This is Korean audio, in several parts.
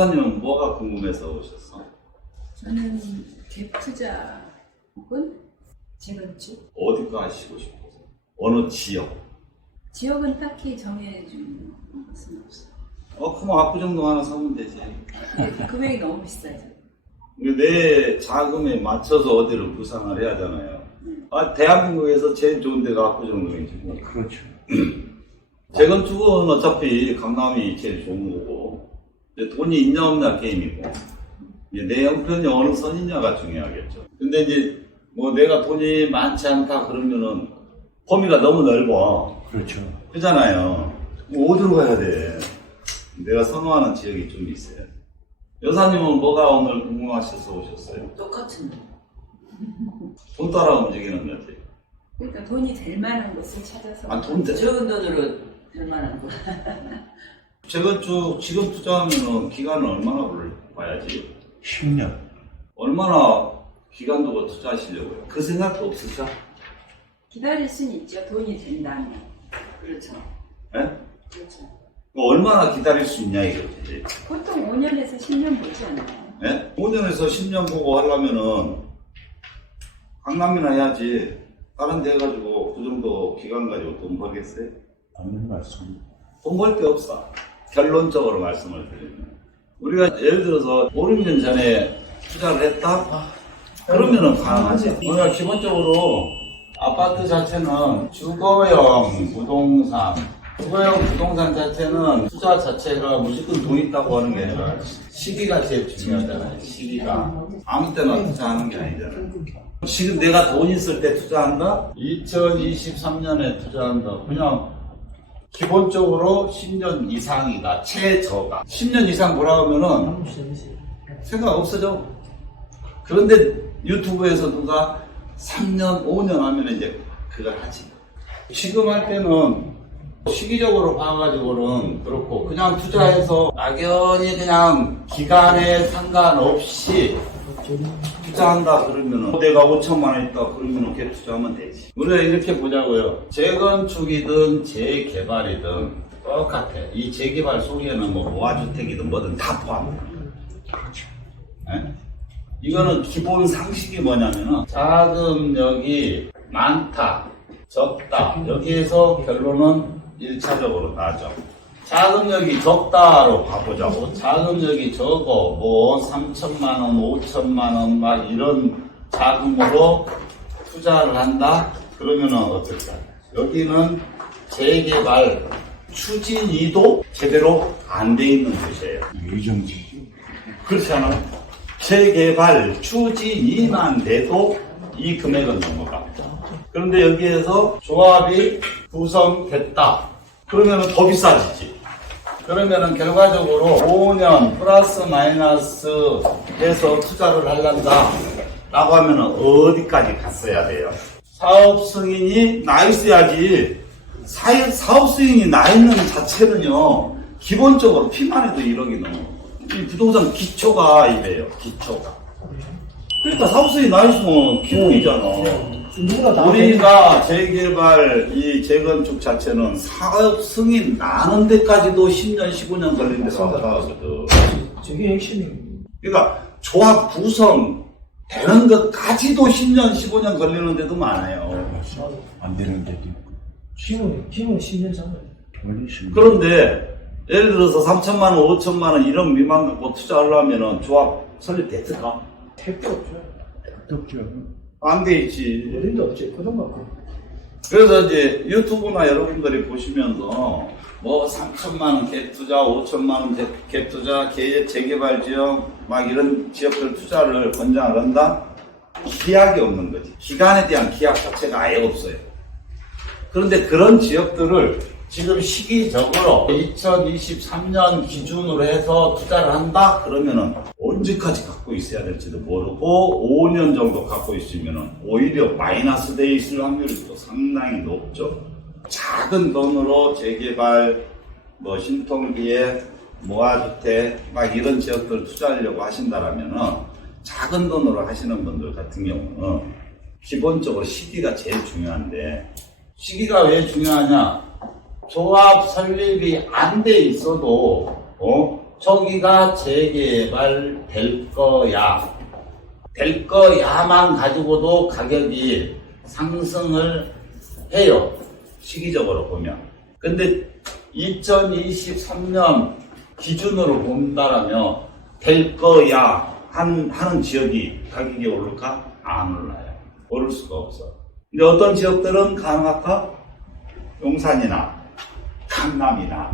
여사님은 뭐가 궁금해서 오셨어? 저는 갭 투자 혹은 재건축. 어디가 하시고 싶어서? 어느 지역? 지역은 딱히 정해준 것은 없어요. 그럼 압구정동 하나 사면 되지. 근데 금액이 너무 비싸죠. 내 자금에 맞춰서 어디를 구상을 해야 하잖아요. 대한민국에서 제일 좋은 데가 압구정동이지. 뭐. 그렇죠. 재건축은 어차피 강남이 제일 좋은 거고, 이제 돈이 있냐 없냐 게임이고, 이제 내 형편이 어느 선이냐가 중요하겠죠. 근데 이제 뭐 내가 돈이 많지 않다 그러면은 범위가 너무 넓어. 그렇죠. 그잖아요. 뭐 어디로 가야 돼? 내가 선호하는 지역이 좀 있어요. 여사님은 뭐가 오늘 궁금하셔서 오셨어요? 똑같은 거. 돈 따라 움직이는 거지. 그러니까 돈이 될 만한 것을 찾아서. 돈 돼. 적은 돈으로 될 만한 거. 재건축 지금 투자하면은 기간을 얼마나 봐야지? 10년. 얼마나 기간 두고 투자하시려고요? 그 생각도 없으셔? 기다릴 수는 있죠. 돈이 된다면. 그렇죠. 예? 그렇죠. 얼마나 기다릴 수 있냐 이거지. 보통 5년에서 10년 보지 않나요? 예? 5년에서 10년 보고 하려면은 강남이나 해야지. 다른 데 가지고 그 정도 기간 가지고 돈 벌겠어요? 맞는 말씀. 돈 벌 게 없어. 결론적으로 말씀을 드리면. 우리가 예를 들어서 5, 6년 전에 투자를 했다? 그러면은 가능하지. 우리가 기본적으로 아파트 자체는 주거형 부동산, 주거형 부동산 자체는 투자 자체가 무조건 돈 있다고 하는 게 아니라 시기가 제일 중요하잖아요. 시기가. 아무 때나 투자하는 게 아니잖아요. 지금 내가 돈 있을 때 투자한다? 2023년에 투자한다. 그냥 기본적으로 10년 이상이다. 최저가. 10년 이상 보라하면은 생각 없어져. 그런데 유튜브에서 누가 3년, 5년 하면 이제 그걸 하지. 지금 할 때는 시기적으로 봐가지고는 그렇고 그냥 투자해서 막연히 그냥 기간에 상관없이 투자한다 그러면은 내가 5천만 원 있다 그러면 이렇게 투자하면 되지. 우리가 이렇게 보자고요. 재건축이든 재개발이든 똑같아. 이 재개발 속에는 뭐 모아주택이든 뭐든 다 포함이야. 네? 이거는 기본 상식이 뭐냐면은 자금력이 많다, 적다. 여기에서 결론은 1차적으로 나죠. 자금력이 적다로 봐보자고. 자금력이 적어. 뭐 3천만 원, 5천만 원 막 이런 자금으로 투자를 한다? 그러면은 어떨까? 여기는 재개발 추진이도 제대로 안 돼 있는 곳이에요. 예정지죠. 그렇지 않아요? 재개발 추진이만 돼도 이 금액은 넘어가. 그런데 여기에서 조합이 구성됐다. 그러면 더 비싸지지. 그러면은 결과적으로 5년 플러스 마이너스 해서 투자를 하려다 라고 하면은 어디까지 갔어야 돼요? 사업 승인이 나 있어야지. 사업 승인이 나 있는 자체는요, 기본적으로 피만 해도 1억이 넘어. 이 부동산 기초가 이래요, 기초가. 그러니까 사업 승인이 나 있으면 기본이잖아. 우리가 재개발, 이 재건축 자체는 사업 승인 나는 데까지도 10년, 15년 걸리는 데가 많거든. 저게 핵심이에요. 그러니까 조합 구성 되는 것까지도 10년, 15년 걸리는 데도 많아요. 안 되는 데도 있고. 기본 10년 전에. 그런데 예를 들어서 3천만 원, 5천만 원 이런 미만 갖고 투자하려면 조합 설립됐을까? 택도 없죠. 없죠. 안 돼 있지. 어딘도 없지. 그동만큼. 그래서 이제 유튜브나 여러분들이 보시면서 뭐 3천만 원 갭 투자, 5천만 원 갭 투자, 재개발 지역 막 이런 지역들 투자를 권장을 한다? 기약이 없는 거지. 기간에 대한 기약 자체가 아예 없어요. 그런데 그런 지역들을 지금 시기적으로 2023년 기준으로 해서 투자를 한다? 그러면은 언제까지 갖고 있어야 될지도 모르고 5년 정도 갖고 있으면은 오히려 마이너스 돼 있을 확률이 또 상당히 높죠. 작은 돈으로 재개발, 뭐 신통기에 모아주택 막 이런 지역들 투자하려고 하신다라면은 작은 돈으로 하시는 분들 같은 경우는 기본적으로 시기가 제일 중요한데, 시기가 왜 중요하냐? 조합 설립이 안 돼 있어도 저기가 재개발될 거야. 될 거야만 가지고도 가격이 상승을 해요. 시기적으로 보면. 근데 2023년 기준으로 본다라면 될 거야 하는 지역이 가격이 오를까? 안 올라요. 오를 수가 없어. 근데 어떤 지역들은 가능할까? 용산이나 강남이나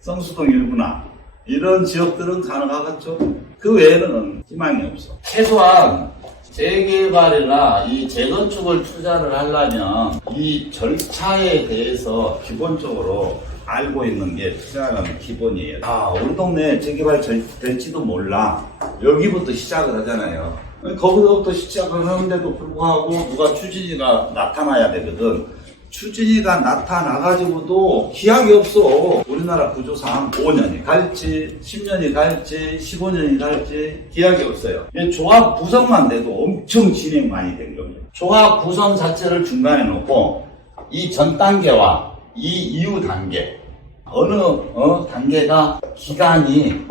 성수동 일부나 이런 지역들은 가능하겠죠. 그 외에는 희망이 없어. 최소한 재개발이나 이 재건축을 투자를 하려면 이 절차에 대해서 기본적으로 알고 있는 게 투자하는 기본이에요. 우리 동네에 재개발 될지도 몰라. 여기부터 시작을 하잖아요. 거기서부터 시작을 하는데도 불구하고 누가 추진위가 나타나야 되거든. 추진위가 나타나가지고도 기약이 없어. 우리나라 구조상 5년이 갈지 10년이 갈지 15년이 갈지 기약이 없어요. 조합 구성만 돼도 엄청 진행 많이 된 겁니다. 조합 구성 자체를 중간에 놓고 이 전 단계와 이 이후 단계 어느 단계가 기간이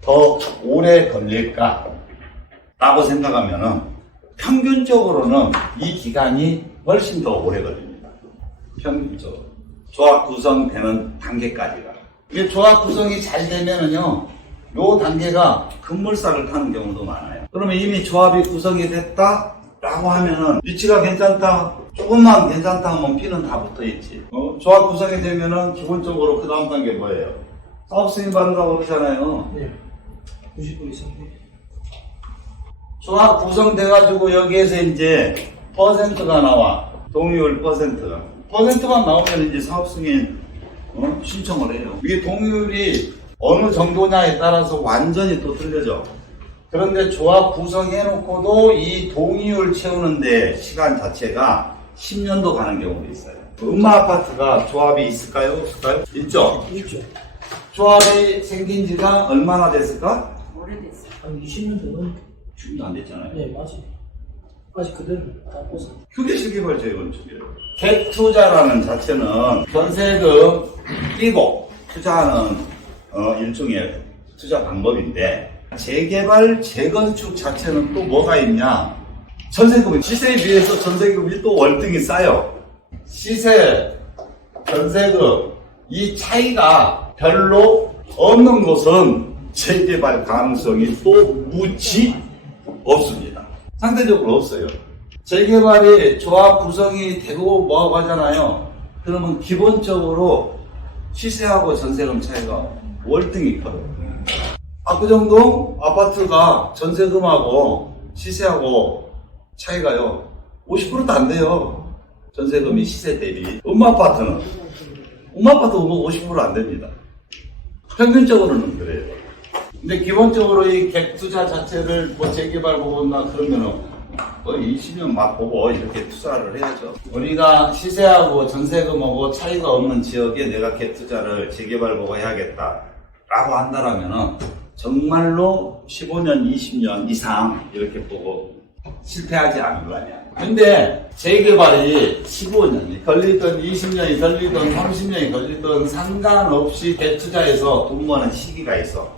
더 오래 걸릴까 라고 생각하면은 평균적으로는 이 기간이 훨씬 더 오래 걸립니다. 평균적으로. 조합 구성되는 단계까지가. 이게 조합 구성이 잘 되면은요, 요 단계가 급물살을 타는 경우도 많아요. 그러면 이미 조합이 구성이 됐다? 라고 하면은 위치가 괜찮다, 조금만 괜찮다 하면 피는 다 붙어있지. 조합 구성이 되면은 기본적으로 그 다음 단계 뭐예요? 사업 승인 받으라고 그러잖아요. 네. 90% 이상. 조합 구성돼가지고 여기에서 이제 퍼센트가 나와. 동의율 퍼센트가. 퍼센트만 나오면 이제 사업 승인 신청을 해요. 이게 동의율이 어느 정도냐에 따라서 완전히 또 틀려져. 그런데 조합 구성해놓고도 이 동의율 채우는데 시간 자체가 10년도 가는 경우도 있어요. 음마 아파트가 조합이 있을까요? 없을까요? 있죠? 있죠. 조합이 생긴 지가 얼마나 됐을까? 오래됐어요. 한 20년 정도. 지금도 안 됐잖아요. 네, 맞아요. 아직 그대로 다 보세요. 그게 재개발 재건축이에요. 갭 투자라는 자체는 전세금 끼고 투자하는 일종의 투자 방법인데, 재개발 재건축 자체는 또 뭐가 있냐? 전세금이 시세에 비해서 전세금이 또 월등히 싸요. 시세, 전세금 이 차이가 별로 없는 곳은 재개발 가능성이 또 무지 없습니다. 상대적으로 없어요. 재개발이 조합 구성이 되고 뭐하고 하잖아요. 그러면 기본적으로 시세하고 전세금 차이가 월등히 커요. 그 정도 아파트가 전세금하고 시세하고 차이가요 50%도 안 돼요. 전세금이 시세 대비. 음마아파트는 50% 안 됩니다. 평균적으로는 그래요. 근데 기본적으로 이 갭 투자 자체를 뭐 재개발 보고 온다 그러면은 20년 막 보고 이렇게 투자를 해야죠. 우리가 시세하고 전세금하고 차이가 없는 지역에 내가 갭 투자를 재개발 보고 해야겠다 라고 한다라면은 정말로 15년, 20년 이상 이렇게 보고 실패하지 않을라냐. 근데 재개발이 15년이 걸리든 20년이 걸리든 30년이 걸리든 상관없이 갭 투자해서 돈 버는 시기가 있어.